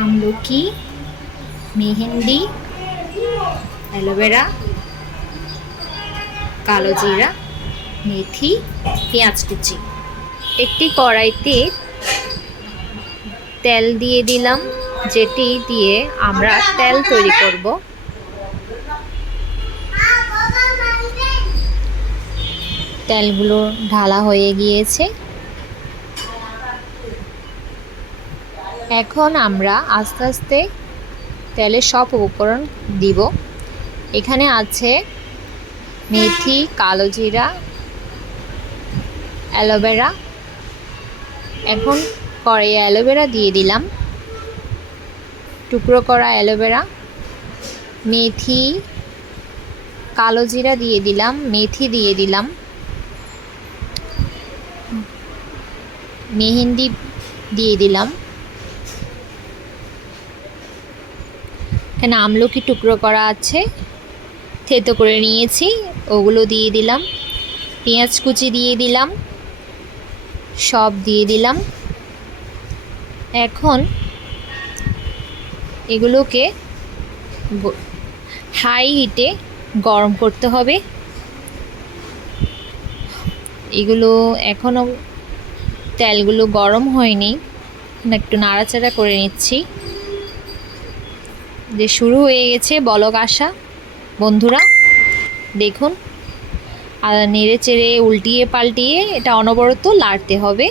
আমলকি, মেহেন্দি অ্যালোভেরা কালো জিরা, মেথি, পেঁয়াজ কুচি। একটি কড়াইতে তেল দিয়ে দিলাম, যেটি দিয়ে আমরা তেল তৈরি করব। তেলগুলো ঢালা হয়ে গিয়েছে। এখন আমরা আস্তে আস্তে তেলের সব উপকরণ দিব। এখানে আছে মেথি, কালো জিরা, অ্যালোভেরা। এখন কড়াইয়ে অ্যালোভেরা দিয়ে দিলাম। টুকরো করা অ্যালোভেরা, মেথি, কালো জিরা দিয়ে দিলাম, মেথি দিয়ে দিলাম। মেহেন্দি দিয়ে দিলাম। এখানে আমলকি টুকরো করা আছে। থেতো করে নিয়েছি, ওগুলো দিয়ে দিলাম। পেঁয়াজ কুচি দিয়ে দিলাম। সব দিয়ে দিলাম। এখন এগুলোকে হাই হিটে গরম করতে হবে। এগুলো এখনও তেলগুলো গরম হয়নি। একটু নাড়াচাড়া করে নিচ্ছি। যে শুরু হয়ে গেছে বলক আসা। বন্ধুরা, দেখুন। আর নেড়ে চেড়ে উল্টিয়ে পাল্টিয়ে এটা অনবরত লাড়তে হবে,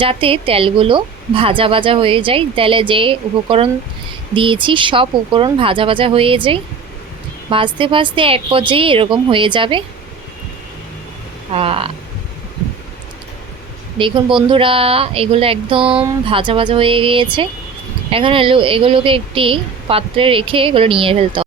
যাতে তেলগুলো ভাজা ভাজা হয়ে যায়। তেলে যে উপকরণ দিয়েছি, সব উপকরণ ভাজা ভাজা হয়ে যায়। ভাজতে ভাজতে এক পর্যায়ে এরকম হয়ে যাবে। দেখুন বন্ধুরা, এগুলো একদম ভাজা ভাজা হয়ে গিয়েছে। এখন এগুলোকে একটি পাত্রে রেখে এগুলো নিয়ে ফেলতে